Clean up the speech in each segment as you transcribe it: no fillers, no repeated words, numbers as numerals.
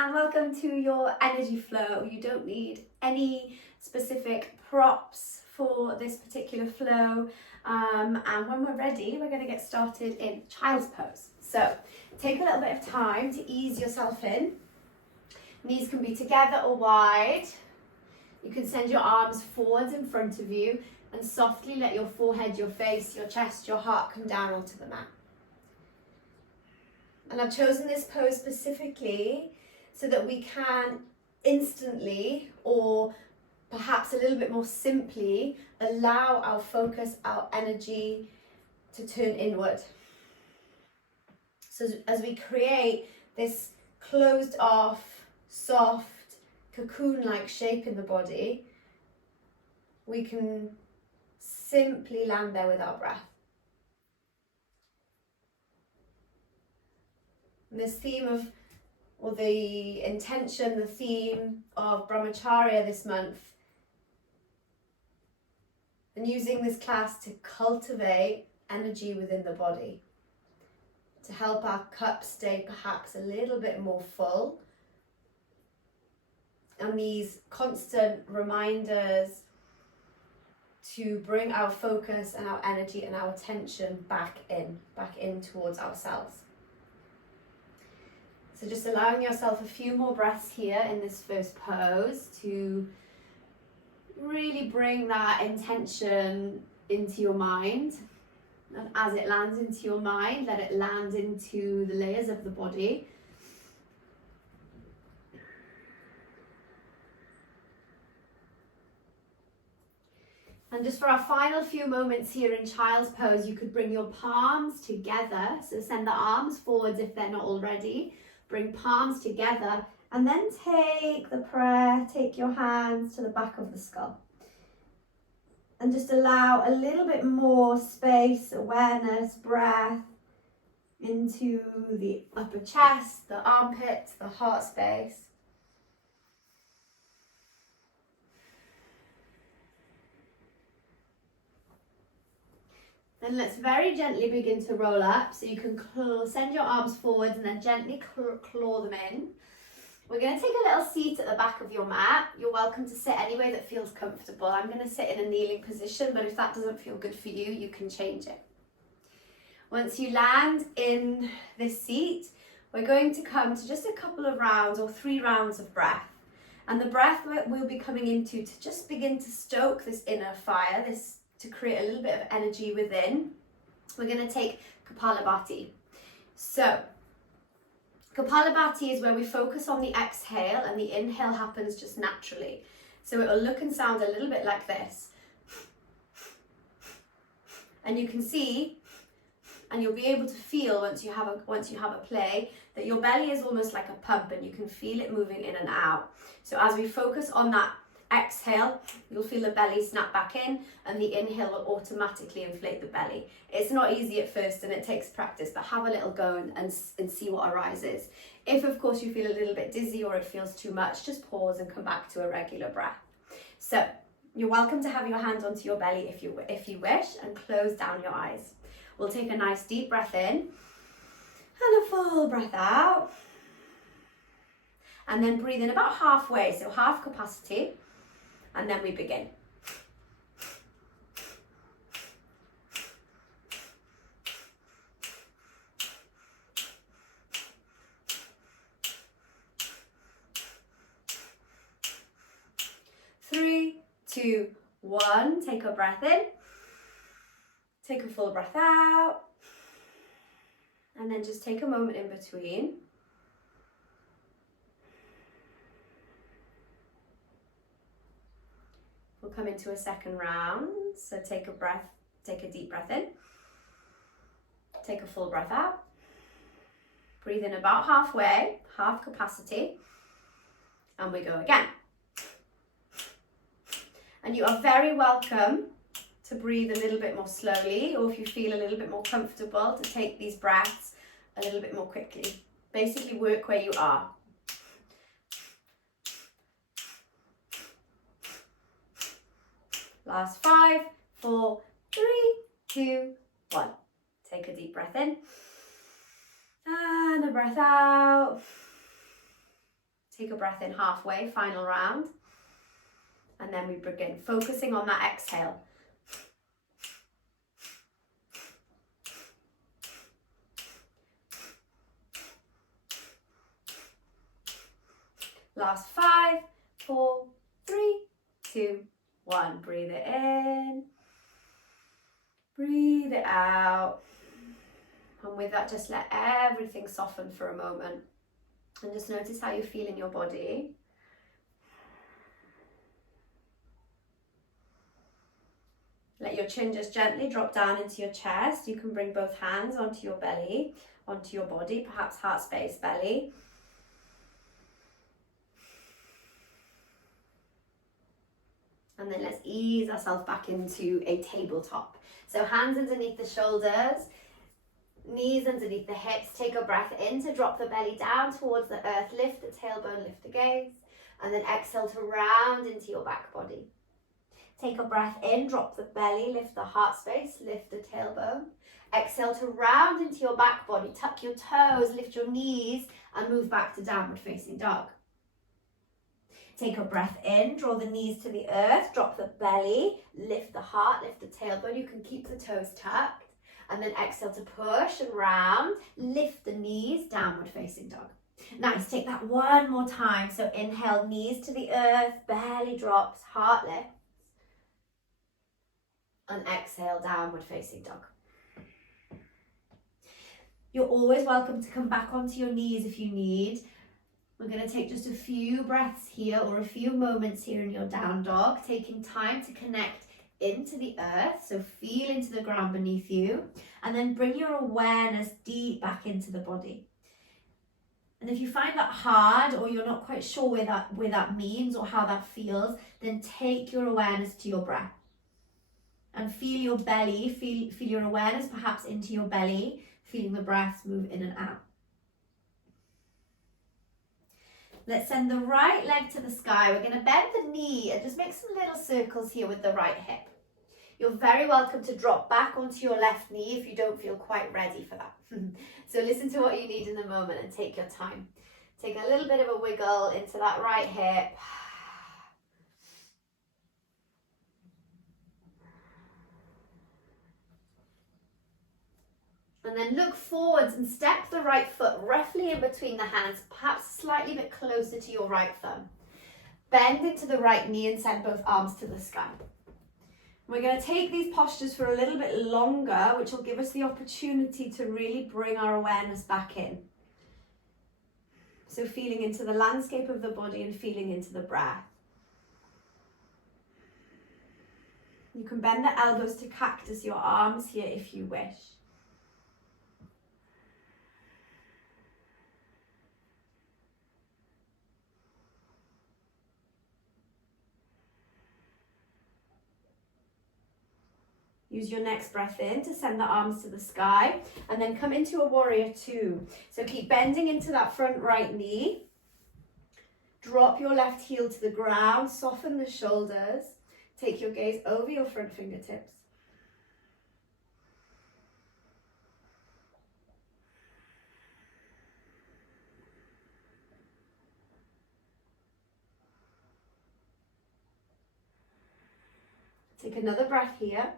and welcome to your energy flow. You don't need any specific props for this particular flow, and when we're ready we're going to get started in child's pose. So take a little bit of time to ease yourself in. Knees can be together or wide. You can send your arms forwards in front of you and softly let your forehead, your face, your chest, your heart come down onto the mat. And I've chosen this pose specifically so that we can instantly, or perhaps a little bit more simply, allow our focus, our energy to turn inward. So as we create this closed off, soft, cocoon-like shape in the body, we can simply land there with our breath. And this theme of, or the intention, the theme of Brahmacharya this month, and using this class to cultivate energy within the body, to help our cup stay perhaps a little bit more full, and these constant reminders to bring our focus and our energy and our attention back in towards ourselves. So just allowing yourself a few more breaths here in this first pose to really bring that intention into your mind. And as it lands into your mind, let it land into the layers of the body. And just for our final few moments here in child's pose, you could bring your palms together. So send the arms forwards if they're not already. Bring palms together and then take the prayer, take your hands to the back of the skull. And just allow a little bit more space, awareness, breath into the upper chest, the armpits, the heart space. Then let's very gently begin to roll up. So you can send your arms forwards and then gently claw them in. We're going to take a little seat at the back of your mat. You're welcome to sit any way that feels comfortable. I'm going to sit in a kneeling position, but if that doesn't feel good for you, you can change it. Once you land in this seat, we're going to come to just a couple of rounds or 3 rounds of breath. And the breath we'll be coming into to just begin to stoke this inner fire, to create a little bit of energy within. We're going to take Kapalabhati. So Kapalabhati is where we focus on the exhale and the inhale happens just naturally. So it will look and sound a little bit like this. And you can see, and you'll be able to feel once you have a play, that your belly is almost like a pump and you can feel it moving in and out. So as we focus on that exhale, you'll feel the belly snap back in and the inhale will automatically inflate the belly. It's not easy at first and it takes practice, but have a little go and see what arises. If of course you feel a little bit dizzy or it feels too much, just pause and come back to a regular breath. So you're welcome to have your hand onto your belly if you wish, and close down your eyes. We'll take a nice deep breath in and a full breath out, and then breathe in about halfway, so half capacity. And then we begin. Three, 2, 1. Take a breath in. Take a full breath out. And then just take a moment in between. We'll come into a second round. So take a deep breath in. Take a full breath out. Breathe in about halfway, half capacity. And we go again. And you are very welcome to breathe a little bit more slowly, or if you feel a little bit more comfortable, to take these breaths a little bit more quickly. Basically work where you are. Last 5, 4, 3, 2, 1. Take a deep breath in and a breath out. Take a breath in halfway, final round. And then we begin focusing on that exhale. Last 5, 4, 3, 2, 1. Breathe it in. Breathe it out. And with that, just let everything soften for a moment. And just notice how you feel in your body. Let your chin just gently drop down into your chest. You can bring both hands onto your belly, onto your body, perhaps heart space, belly. And then let's ease ourselves back into a tabletop. So hands underneath the shoulders, knees underneath the hips. Take a breath in to drop the belly down towards the earth. Lift the tailbone, lift the gaze. And then exhale to round into your back body. Take a breath in, drop the belly, lift the heart space, lift the tailbone. Exhale to round into your back body. Tuck your toes, lift your knees, and move back to downward facing dog. Take a breath in, draw the knees to the earth, drop the belly, lift the heart, lift the tailbone. You can keep the toes tucked. And then exhale to push and round, lift the knees, downward facing dog. Nice, take that one more time. So inhale, knees to the earth, belly drops, heart lifts. And exhale, downward facing dog. You're always welcome to come back onto your knees if you need. We're going to take just a few breaths here or a few moments here in your down dog, taking time to connect into the earth, so feel into the ground beneath you, and then bring your awareness deep back into the body. And if you find that hard or you're not quite sure where that means or how that feels, then take your awareness to your breath. And feel your belly, feel your awareness perhaps into your belly, feeling the breaths move in and out. Let's send the right leg to the sky. We're going to bend the knee and just make some little circles here with the right hip. You're very welcome to drop back onto your left knee if you don't feel quite ready for that. So listen to what you need in the moment and take your time. Take a little bit of a wiggle into that right hip. And then look forwards and step the right foot roughly in between the hands, perhaps slightly bit closer to your right thumb. Bend into the right knee and send both arms to the sky. We're going to take these postures for a little bit longer, which will give us the opportunity to really bring our awareness back in. So feeling into the landscape of the body and feeling into the breath. You can bend the elbows to cactus your arms here if you wish. Use your next breath in to send the arms to the sky and then come into a warrior two. So keep bending into that front right knee. Drop your left heel to the ground, soften the shoulders. Take your gaze over your front fingertips. Take another breath here.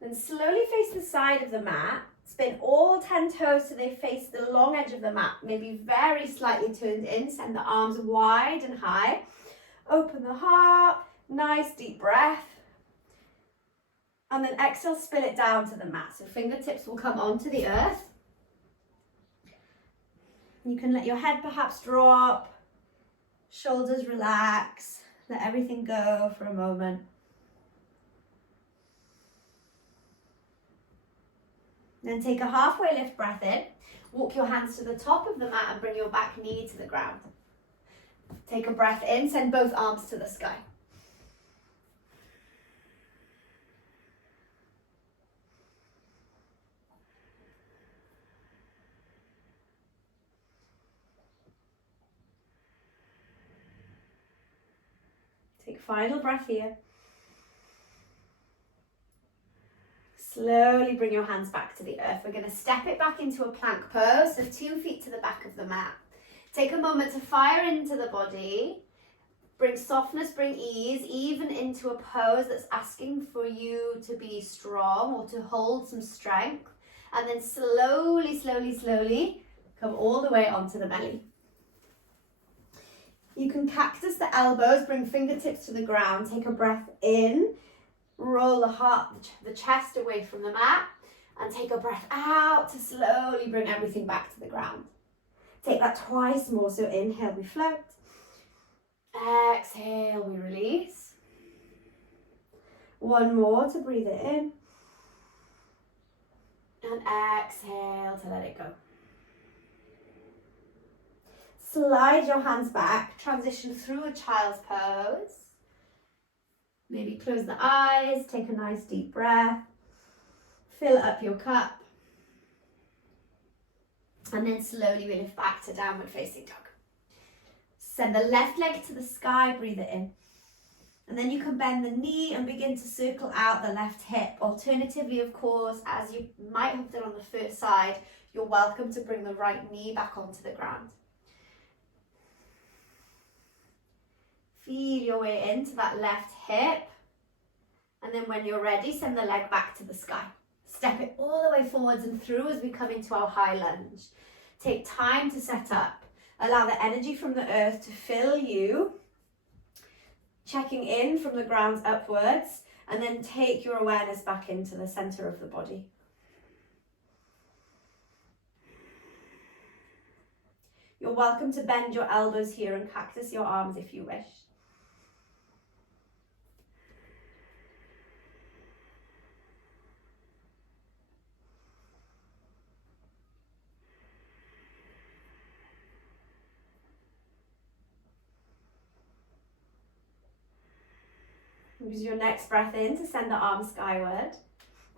Then slowly face the side of the mat. Spin all 10 toes so they face the long edge of the mat. Maybe very slightly turned in. Send the arms wide and high. Open the heart. Nice deep breath. And then exhale, spill it down to the mat. So fingertips will come onto the earth. You can let your head perhaps drop. Shoulders relax. Let everything go for a moment. Then take a halfway lift breath in. Walk your hands to the top of the mat and bring your back knee to the ground. Take a breath in, send both arms to the sky. Take a final breath here. Slowly bring your hands back to the earth. We're going to step it back into a plank pose, so 2 feet to the back of the mat. Take a moment to fire into the body. Bring softness, bring ease, even into a pose that's asking for you to be strong or to hold some strength. And then slowly, slowly, slowly come all the way onto the belly. You can cactus the elbows, bring fingertips to the ground. Take a breath in, roll the heart, the chest away from the mat, and take a breath out to slowly bring everything back to the ground. Take that twice more. So inhale, we float. Exhale, we release. One more to breathe it in. And exhale to let it go. Slide your hands back, transition through a child's pose. Maybe close the eyes, take a nice deep breath. Fill up your cup. And then slowly we lift back to downward facing dog. Send the left leg to the sky, breathe it in. And then you can bend the knee and begin to circle out the left hip. Alternatively, of course, as you might have done on the first side, you're welcome to bring the right knee back onto the ground. Feel your way into that left hip. And then when you're ready, send the leg back to the sky. Step it all the way forwards and through as we come into our high lunge. Take time to set up. Allow the energy from the earth to fill you. Checking in from the ground upwards. And then take your awareness back into the center of the body. You're welcome to bend your elbows here and cactus your arms if you wish. Use your next breath in to send the arms skyward,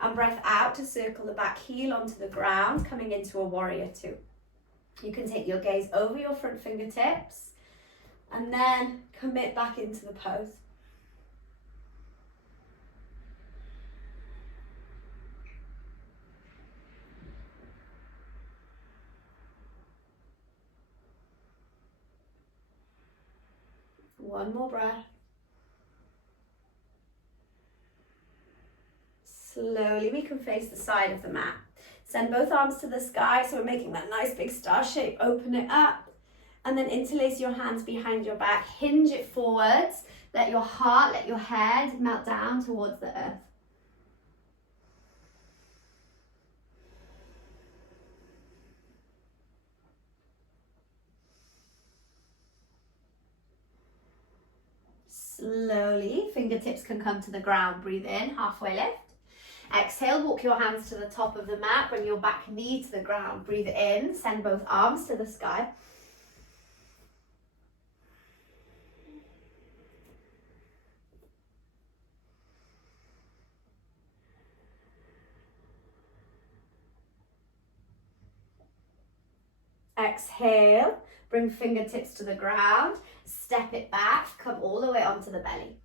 and breath out to circle the back heel onto the ground, coming into a warrior two. You can take your gaze over your front fingertips and then commit back into the pose. One more breath. Slowly we can face the side of the mat. Send both arms to the sky, so we're making that nice big star shape. Open it up and then interlace your hands behind your back. Hinge it forwards. Let your heart, let your head melt down towards the earth. Slowly, fingertips can come to the ground. Breathe in, halfway lift. Exhale, walk your hands to the top of the mat, bring your back knee to the ground. Breathe in, send both arms to the sky. Exhale, bring fingertips to the ground, step it back, come all the way onto the belly.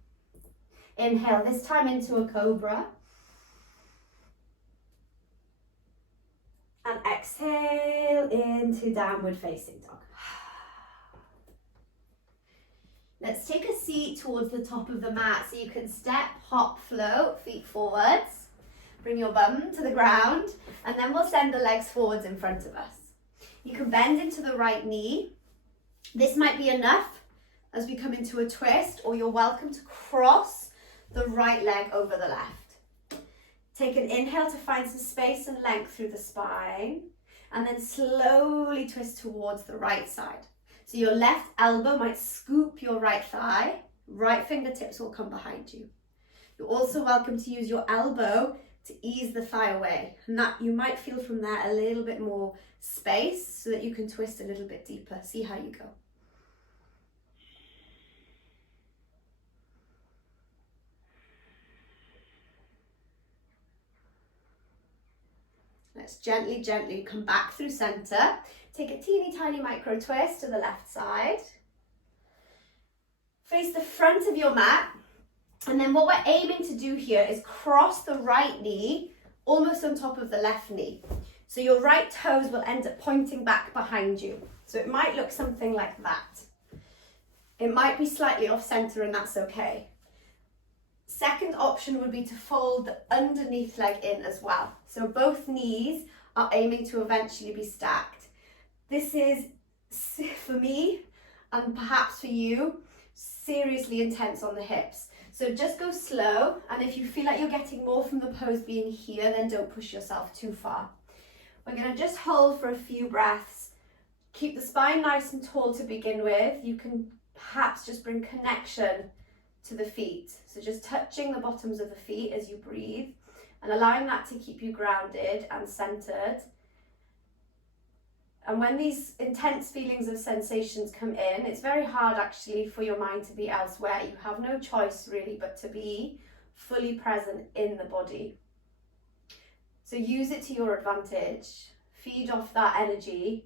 Inhale, this time into a cobra. And exhale into downward facing dog. Let's take a seat towards the top of the mat so you can step, hop, float, feet forwards. Bring your bum to the ground, and then we'll send the legs forwards in front of us. You can bend into the right knee. This might be enough as we come into a twist, or you're welcome to cross the right leg over the left. Take an inhale to find some space and length through the spine, and then slowly twist towards the right side. So your left elbow might scoop your right thigh, right fingertips will come behind you. You're also welcome to use your elbow to ease the thigh away, and that you might feel from there a little bit more space so that you can twist a little bit deeper. See how you go. Let's gently, gently come back through center. Take a teeny tiny micro twist to the left side. Face the front of your mat. And then what we're aiming to do here is cross the right knee almost on top of the left knee. So your right toes will end up pointing back behind you. So it might look something like that. It might be slightly off center, and that's okay. Second option would be to fold the underneath leg in as well. So both knees are aiming to eventually be stacked. This is, for me, and perhaps for you, seriously intense on the hips. So just go slow, and if you feel like you're getting more from the pose being here, then don't push yourself too far. We're going to just hold for a few breaths. Keep the spine nice and tall to begin with. You can perhaps just bring connection to the feet. So just touching the bottoms of the feet as you breathe and allowing that to keep you grounded and centered. And when these intense feelings of sensations come in, it's very hard actually for your mind to be elsewhere. You have no choice really but to be fully present in the body. So use it to your advantage. Feed off that energy,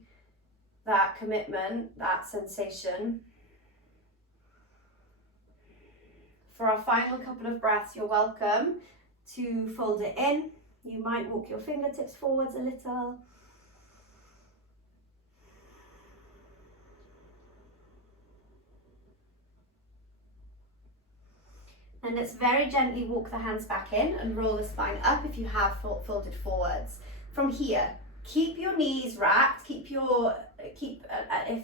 that commitment, that sensation. For our final couple of breaths, you're welcome to fold it in. You might walk your fingertips forwards a little. And let's very gently walk the hands back in and roll the spine up if you have folded forwards. From here, keep your knees wrapped, if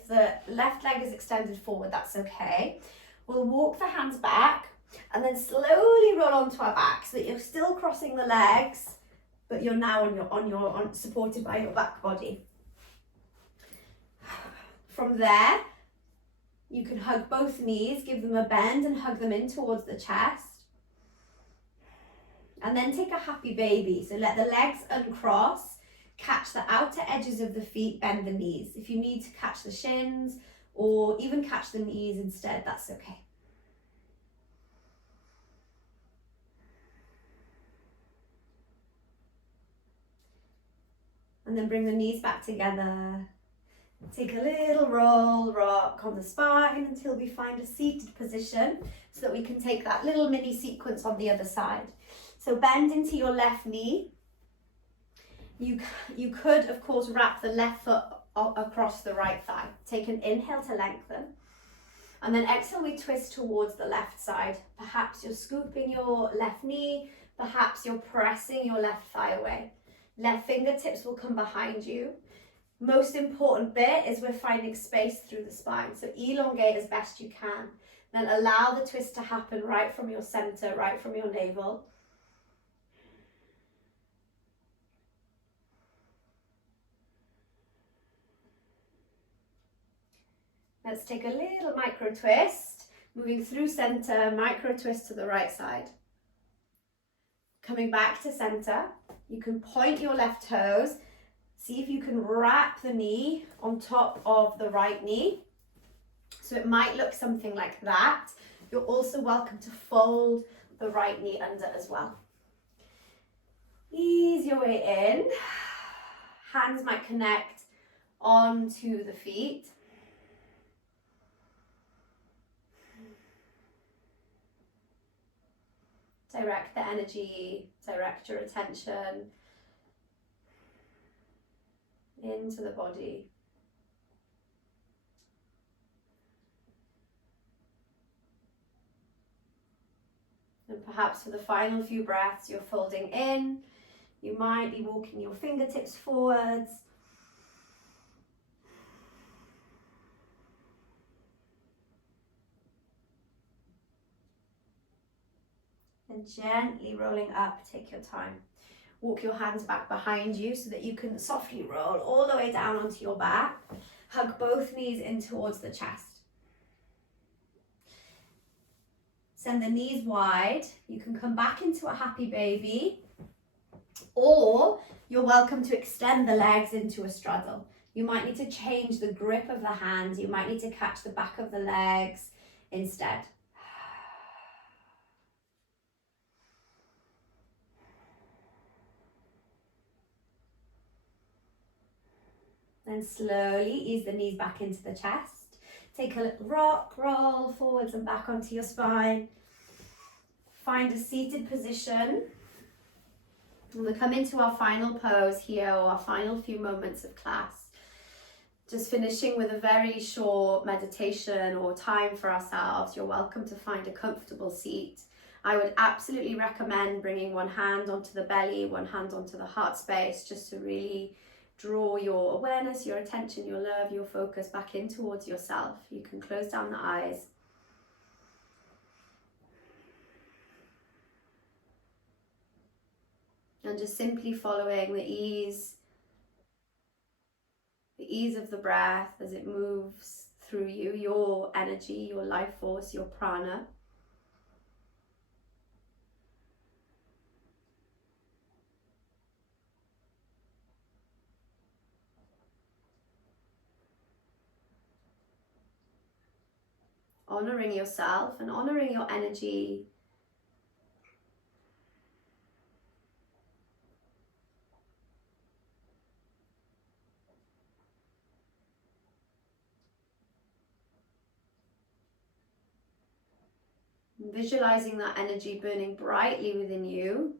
the left leg is extended forward, that's okay. We'll walk the hands back and then slowly roll onto our back so that you're still crossing the legs, but you're now supported by your back body. From there, you can hug both knees, give them a bend and hug them in towards the chest. And then take a happy baby. So let the legs uncross, catch the outer edges of the feet, bend the knees. If you need to catch the shins or even catch the knees instead, that's okay. And then bring the knees back together. Take a little roll, rock on the spine until we find a seated position so that we can take that little mini sequence on the other side. So bend into your left knee. You could, of course, wrap the left foot across the right thigh. Take an inhale to lengthen. And then exhale, we twist towards the left side. Perhaps you're scooping your left knee. Perhaps you're pressing your left thigh away. Left fingertips will come behind you. Most important bit is we're finding space through the spine. So elongate as best you can. Then allow the twist to happen right from your center, right from your navel. Let's take a little micro twist. Moving through center, micro twist to the right side. Coming back to center, you can point your left toes. See if you can wrap the knee on top of the right knee. So it might look something like that. You're also welcome to fold the right knee under as well. Ease your way in. Hands might connect onto the feet. Direct the energy, direct your attention into the body. And perhaps for the final few breaths, you're folding in. You might be walking your fingertips forwards. And gently rolling up, take your time. Walk your hands back behind you so that you can softly roll all the way down onto your back. Hug both knees in towards the chest. Send the knees wide. You can come back into a happy baby, or you're welcome to extend the legs into a straddle. You might need to change the grip of the hands. You might need to catch the back of the legs instead. Then slowly ease the knees back into the chest. Take a little rock, roll forwards and back onto your spine. Find a seated position. And we come into our final pose here, or our final few moments of class. Just finishing with a very short meditation or time for ourselves. You're welcome to find a comfortable seat. I would absolutely recommend bringing one hand onto the belly, one hand onto the heart space, just to really draw your awareness, your attention, your love, your focus back in towards yourself. You can close down the eyes. And just simply following the ease of the breath as it moves through you, your energy, your life force, your prana. Honoring yourself and honoring your energy. Visualizing that energy burning brightly within you.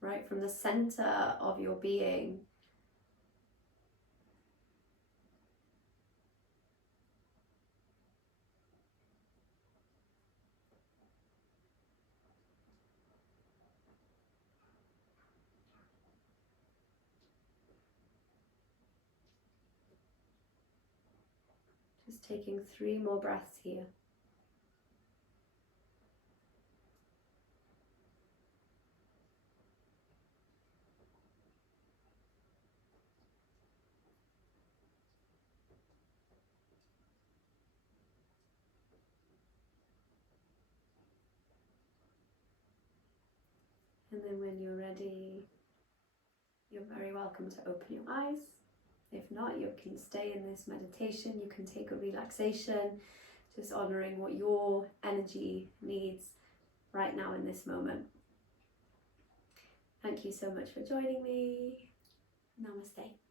Right from the center of your being. Just taking 3 more breaths here. And then when you're ready, you're very welcome to open your eyes. If not, you can stay in this meditation. You can take a relaxation, just honoring what your energy needs right now in this moment. Thank you so much for joining me. Namaste.